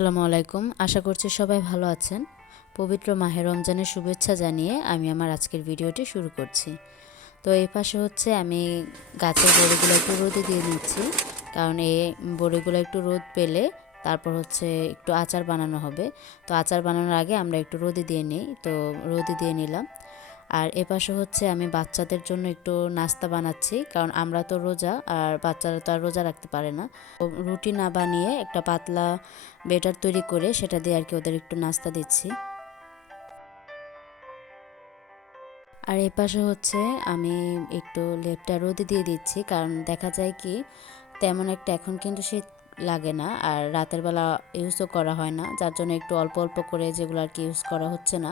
আসসালামু আলাইকুম। আশা করছি সবাই ভালো আছেন। পবিত্র মাহে রমজানের শুভেচ্ছা জানিয়ে আমি আমার আজকের ভিডিওটি শুরু করছি। তো এই পাশে হচ্ছে আমি গাছের বড়িগুলো একটু রোদে দিয়ে নিচ্ছি, কারণ এই বড়িগুলো একটু রোদ পেলে তারপর হচ্ছে একটু আচার বানানো হবে। তো আচার বানানোর আগে আমরা একটু রোদে দিয়ে নিই, তো রোদে দিয়ে নিলাম। আর এপাশে হচ্ছে আমি বাচ্চাদের জন্য একটু নাস্তা বানাচ্ছি, কারণ আমরা তো রোজা আর বাচ্চারা তো আর রোজা রাখতে পারে না। রুটি না বানিয়ে একটা পাতলা বেটার তৈরি করে সেটা দিয়ে আর কি ওদের একটু নাস্তা দিচ্ছি। আর এপাশে হচ্ছে আমি একটু লেপটা রোদে দিয়ে দিচ্ছি, কারণ দেখা যায় কি তেমন একটা এখন কিন্তু শীত লাগে না, আর রাতের বেলা ইউজও করা হয় না, যার জন্য একটু অল্প অল্প করে যেগুলো আর কি ইউজ করা হচ্ছে না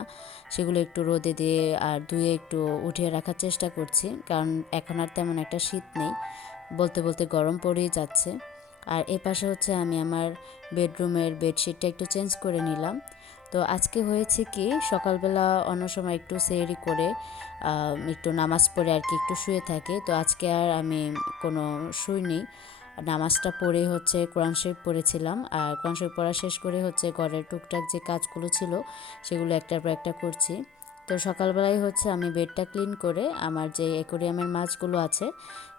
সেগুলো একটু রোদে দিয়ে আর ধুয়ে একটু উঠিয়ে রাখার চেষ্টা করছি, কারণ এখন আর তেমন একটা শীত নেই, বলতে বলতে গরম পড়েই যাচ্ছে। আর এ পাশে হচ্ছে আমি আমার বেডরুমের বেডশিটটা একটু চেঞ্জ করে নিলাম। তো আজকে হয়েছে কি সকালবেলা অন্য সময় একটু সেহরি করে একটু নামাজ পড়ে আর কি একটু শুয়ে থাকি, তো আজকে আর আমি কোনো শুইনি। নামাজটা পড়ে হচ্ছে কোরআন শরীফ পড়েছিলাম, আর কোরআন শরীফ পড়া শেষ করে হচ্ছে ঘরের টুকটাক যে কাজগুলো ছিল সেগুলো একটার পর একটা করছি। তো সকালবেলায় হচ্ছে আমি বেডটা ক্লিন করে আমার যে অ্যাকোরিয়ামের মাছগুলো আছে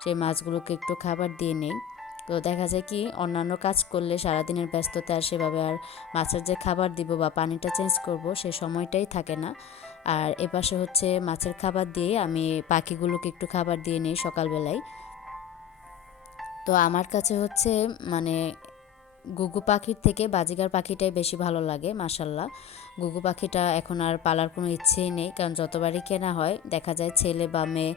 সেই মাছগুলোকে একটু খাবার দিয়ে নেই। তো দেখা যায় কি অন্যান্য কাজ করলে সারাদিনের ব্যস্ততা আর সেভাবে আর মাছের যে খাবার দিব বা পানিটা চেঞ্জ করব সে সময়টাই থাকে না। আর এপাশে হচ্ছে মাছের খাবার দিয়ে আমি পাখিগুলোকে একটু খাবার দিয়ে নিই সকালবেলায়। তো আমার কাছে হচ্ছে মানে ঘুঘু পাখির থেকে বাজিগার পাখিটাই বেশি ভালো লাগে মাশাল্লাহ। ঘুঘু পাখিটা এখন আর পালার কোনো ইচ্ছেই নেই, কারণ যতবারই কেনা হয় দেখা যায় ছেলে বা মেয়ে,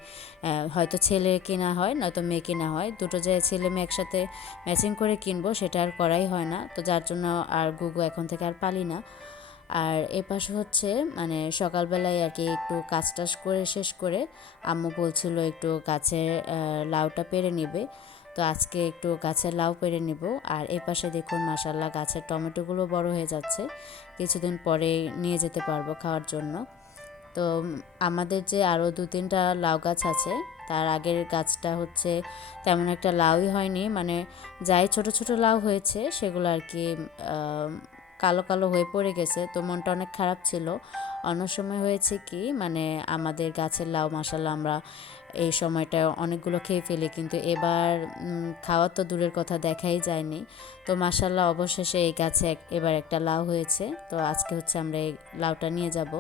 হয়তো ছেলে কেনা হয় নয়তো মেয়ে কেনা হয়, দুটো যে ছেলে মেয়ে একসাথে ম্যাচিং করে কিনবো সেটা আর করাই হয় না, তো যার জন্য আর ঘুঘু এখন থেকে আর পালি না। আর এপাশে হচ্ছে মানে সকালবেলায় আর কি একটু কাজ টাজ করে শেষ করে আম্মু বলছিল একটু গাছের লাউটা পেড়ে নিবে, তো আজকে একটু গাছের লাউ পেড়ে নিব। আর এই পাশে দেখুন মাশাল্লাহ গাছের টমেটোগুলো বড় হয়ে যাচ্ছে, কিছুদিন পরে নিয়ে যেতে পারবো খাওয়ার জন্য। তো আমাদের যে আরও দু তিনটা লাউ গাছ আছে, তার আগের গাছটা হচ্ছে তেমন একটা লাউই হয়নি, মানে যাই ছোট ছোট লাউ হয়েছে সেগুলো আর কি কালো কালো হয়ে পড়ে গেছে, তো মনটা অনেক খারাপ ছিল। অন্য সময় হয়েছে কি মানে আমাদের গাছের লাউ মাশাল্লাহ আমরা এই সময়টা অনেকগুলো খেয়ে ফেলি, কিন্তু এবার খাওয়া তো দূরের কথা দেখাই যায়নি। তো মাশাল্লাহ অবশেষে এই গাছে এবার একটা লাউ হয়েছে, তো আজকে হচ্ছে আমরা এই লাউটা নিয়ে যাব।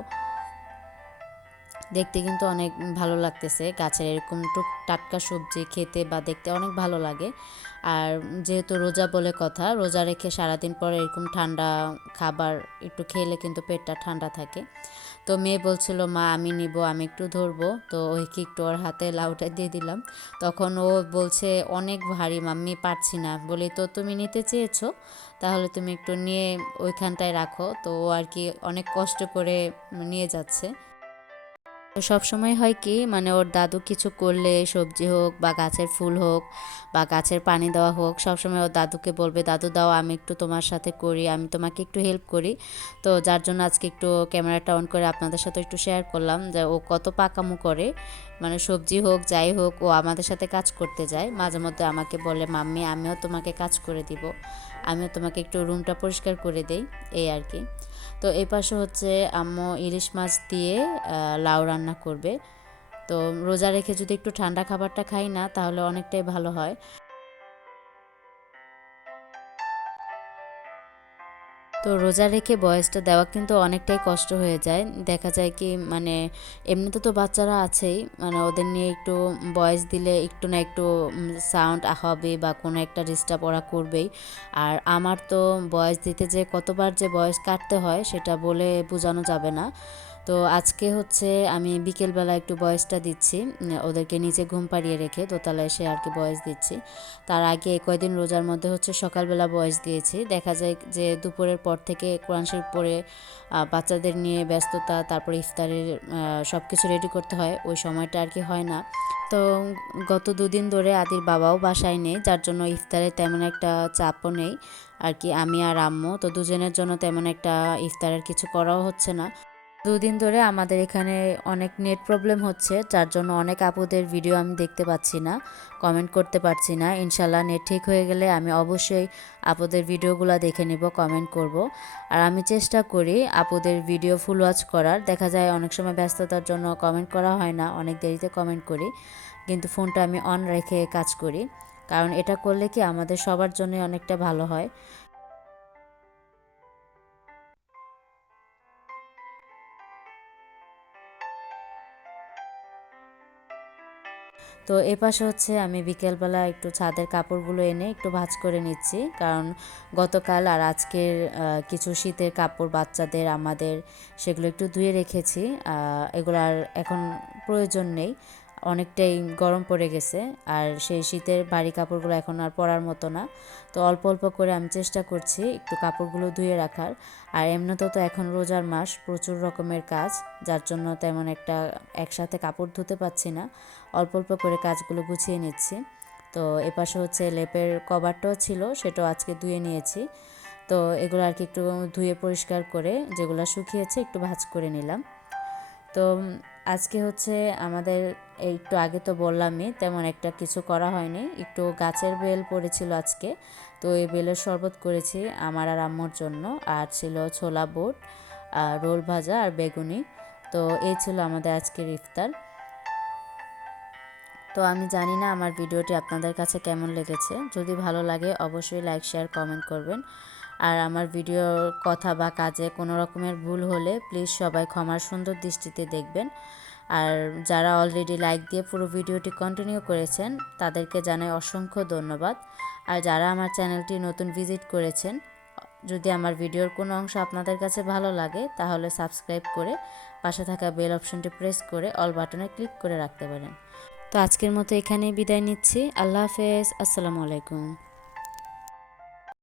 দেখতে কিন্তু অনেক ভালো লাগতেছে, গাছের এরকম টুক টাটকা সবজি খেতে বা দেখতে অনেক ভালো লাগে। আর যেহেতু রোজা বলে কথা, রোজা রেখে সারাদিন পরে এরকম ঠান্ডা খাবার একটু খেলে কিন্তু পেটটা ঠান্ডা থাকে। তো মেয়ে বলছিল মা আমি নিব, আমি একটু ধরবো, তো ওইকে একটু ওর হাতে লাউটা দিয়ে দিলাম। তখন ও বলছে অনেক ভারী মাম্মি, পারছি না, বলি তো তুমি নিতে চেয়েছো তাহলে তুমি একটু নিয়ে ওইখানটায় রাখো, তো ও আর কি অনেক কষ্ট করে নিয়ে যাচ্ছে। তো সবসময় হয় কি মানে ওর দাদু কিছু করলে সবজি হোক বা গাছের ফুল হোক বা গাছের পানি দেওয়া হোক, সবসময় ওর দাদুকে বলবে দাদু দাও আমি একটু তোমার সাথে করি, আমি তোমাকে একটু হেল্প করি। তো যার জন্য আজকে একটু ক্যামেরাটা অন করে আপনাদের সাথে একটু শেয়ার করলাম যে ও কত পাকামো করে, মানে সবজি হোক যাই হোক ও আমাদের সাথে কাজ করতে যায়, মাঝে মধ্যে আমাকে বলে মাম্মি আমিও তোমাকে কাজ করে দিব, আমিও তোমাকে একটু রুমটা পরিষ্কার করে দেই, এই আর কি। তো এই পাশে হচ্ছে আম্মু ইলিশ মাছ দিয়ে লাউ রান্না করবে। তো রোজা রেখে যদি একটু ঠান্ডা খাবারটা খাই না তাহলে অনেকটাই ভালো হয়। তো রোজা রেখে বয়সটা দেওয়া কিন্তু অনেকটাই কষ্ট হয়ে যায়, দেখা যায় কি মানে এমনিতে তো বাচ্চারা আছেই, মানে ওদের নিয়ে একটু বয়স দিলে একটু না একটু সাউন্ড হবে বা কোনো একটা ডিস্টার্ব ওরা করবেই। আর আমার তো বয়স দিতে যে কতবার যে বয়স কাটতে হয় সেটা বলে বোঝানো যাবে না। তো আজকে হচ্ছে আমি বিকেলবেলা একটু বয়সটা দিচ্ছি, ওদেরকে নিচে ঘুম পাড়িয়ে রেখে দোতলায় এসে আর কি বয়স দিচ্ছি। তার আগে কয়দিন রোজার মধ্যে হচ্ছে সকালবেলা বয়স দিয়েছি, দেখা যায় যে দুপুরের পর থেকে কোরআন শরীফ পড়ে বাচ্চাদের নিয়ে ব্যস্ততা, তারপরে ইফতারের সব কিছু রেডি করতে হয়, ওই সময়টা আর কি হয় না। তো গত দুদিন ধরে আদির বাবাও বাসায় নেই, যার জন্য ইফতারে তেমন একটা চাপও নেই আর কি, আমি আর আম্মু তো দুজনের জন্য তেমন একটা ইফতারের কিছু করাও হচ্ছে না। দুদিন ধরে আমাদের এখানে অনেক নেট প্রবলেম হচ্ছে, যার জন্য অনেক আপুদের ভিডিও আমি দেখতে পাচ্ছি না, কমেন্ট করতে পারছি না। ইনশাল্লাহ নেট ঠিক হয়ে গেলে আমি অবশ্যই আপুদের ভিডিওগুলো দেখে নিব, কমেন্ট করব। আর আমি চেষ্টা করি আপুদের ভিডিও ফুল ওয়াচ করার। দেখা যায় অনেক সময় ব্যস্ততার জন্য কমেন্ট করা হয় না, অনেক দেরিতে কমেন্ট করি, কিন্তু ফোনটা আমি অন রেখে কাজ করি, কারণ এটা করলে কি আমাদের সবার জন্য অনেকটা ভালো হয়। তো এপাশে হচ্ছে আমি বিকেলবেলা একটু ছাদের কাপড়গুলো এনে একটু ভাঁজ করে নিচ্ছি, কারণ গতকাল আর আজকের কিছু শীতের কাপড় বাচ্চাদের আমাদের সেগুলো একটু ধুয়ে রেখেছি। এগুলো আর এখন প্রয়োজন নেই, অনেকটাই গরম পড়ে গেছে, আর সেই শীতের ভারী কাপড়গুলো এখন আর পরার মতো না। তো অল্প অল্প করে আমি চেষ্টা করছি একটু কাপড়গুলো ধুয়ে রাখার। আর এমনিতেও তো এখন রোজার মাস, প্রচুর রকমের কাজ, যার জন্য তেমন একটা একসাথে কাপড় ধুতে পারছি না, অল্প অল্প করে কাজগুলো গুছিয়ে নিচ্ছি। তো এপাশে হচ্ছে লেপের কভারটাও ছিল, সেটাও আজকে ধুয়ে নিয়েছি। তো এগুলো আর কি একটু ধুয়ে পরিষ্কার করে যেগুলো শুকিয়েছে একটু ভাঁজ করে নিলাম। তো আজকে হচ্ছে আমাদের একটু আগে তো বললামই তেমন একটা কিছু করা হয়নি, একটু গাছের বেল পড়েছিল আজকে, তো এই বেলের শরবত করেছি আমার আর আম্মুর জন্য। আর ছিল ছোলা বুট আর রোল ভাজা আর বেগুনি। তো এই ছিল আমাদের আজকের ইফতার। তো আমি জানি না আমার ভিডিওটি আপনাদের কাছে কেমন লেগেছে, যদি ভালো লাগে অবশ্যই লাইক শেয়ার কমেন্ট করবেন। আর আমার ভিডিওর কথা বা কাজে কোনো রকমের ভুল হলে প্লিজ সবাই ক্ষমার সুন্দর দৃষ্টিতে দেখবেন। আর যারা অলরেডি লাইক দিয়ে পুরো ভিডিওটি কন্টিনিউ করেছেন তাদেরকে জানাই অসংখ্য ধন্যবাদ। আর যারা আমার চ্যানেলটি নতুন ভিজিট করেছেন, যদি আমার ভিডিওর কোনো অংশ আপনাদের কাছে ভালো লাগে তাহলে সাবস্ক্রাইব করে পাশে থাকা বেল অপশনটি প্রেস করে অল বাটনে ক্লিক করে রাখতে পারেন। তো আজকের মতো এখানেই বিদায় নিচ্ছি। আল্লাহ হাফেজ, আসসালামু আলাইকুম।